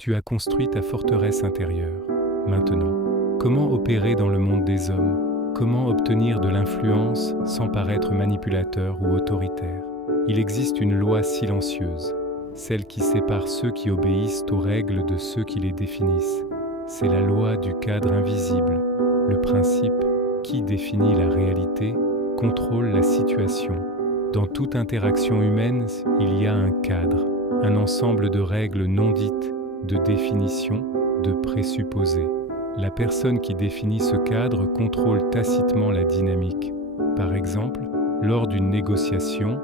Tu as construit ta forteresse intérieure. Maintenant, comment opérer dans le monde des hommes? Comment obtenir de l'influence sans paraître manipulateur ou autoritaire? Il existe une loi silencieuse, celle qui sépare ceux qui obéissent aux règles de ceux qui les définissent. C'est la loi du cadre invisible, le principe qui définit la réalité, contrôle la situation. Dans toute interaction humaine, il y a un cadre, un ensemble de règles non dites, de définitions, de présupposés. La personne qui définit ce cadre contrôle tacitement la dynamique. Par exemple, lors d'une négociation,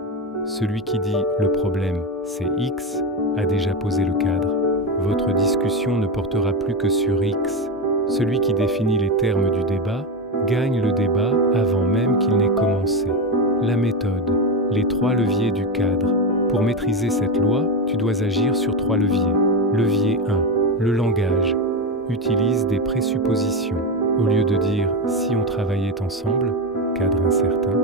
celui qui dit « le problème, c'est X » a déjà posé le cadre. Votre discussion ne portera plus que sur X. Celui qui définit les termes du débat gagne le débat avant même qu'il n'ait commencé. La méthode, les 3 leviers du cadre. Pour maîtriser cette loi, tu dois agir sur 3 leviers. Levier 1, le langage. Utilise des présuppositions. Au lieu de dire « si on travaillait ensemble », cadre incertain,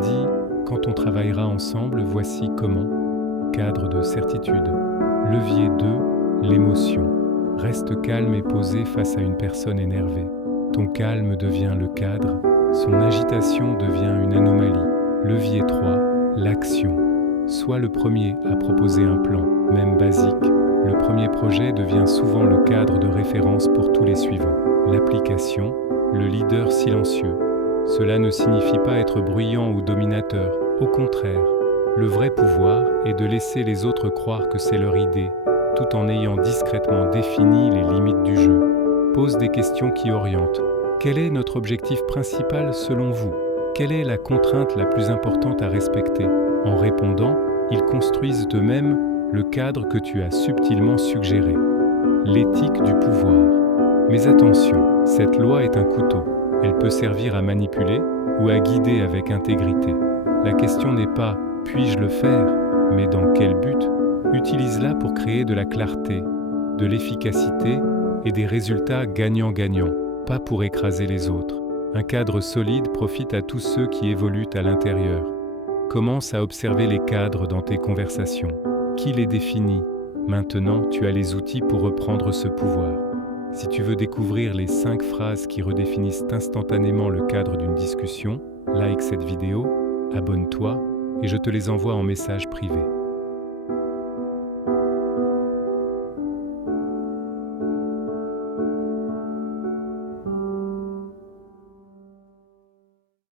dis « quand on travaillera ensemble, voici comment », cadre de certitude. Levier 2, l'émotion. Reste calme et posé face à une personne énervée. Ton calme devient le cadre, son agitation devient une anomalie. Levier 3, l'action. Sois le premier à proposer un plan, même basique. Le premier projet devient souvent le cadre de référence pour tous les suivants. L'application, le leader silencieux. Cela ne signifie pas être bruyant ou dominateur. Au contraire, le vrai pouvoir est de laisser les autres croire que c'est leur idée, tout en ayant discrètement défini les limites du jeu. Pose des questions qui orientent. Quel est notre objectif principal selon vous? Quelle est la contrainte la plus importante à respecter? En répondant, ils construisent d'eux-mêmes le cadre que tu as subtilement suggéré. L'éthique du pouvoir. Mais attention, cette loi est un couteau. Elle peut servir à manipuler ou à guider avec intégrité. La question n'est pas « puis-je le faire ?», mais dans quel but? Utilise-la pour créer de la clarté, de l'efficacité et des résultats gagnant-gagnant, pas pour écraser les autres. Un cadre solide profite à tous ceux qui évoluent à l'intérieur. Commence à observer les cadres dans tes conversations. Qui les définit? Maintenant, tu as les outils pour reprendre ce pouvoir. Si tu veux découvrir les 5 phrases qui redéfinissent instantanément le cadre d'une discussion, like cette vidéo, abonne-toi et je te les envoie en message privé.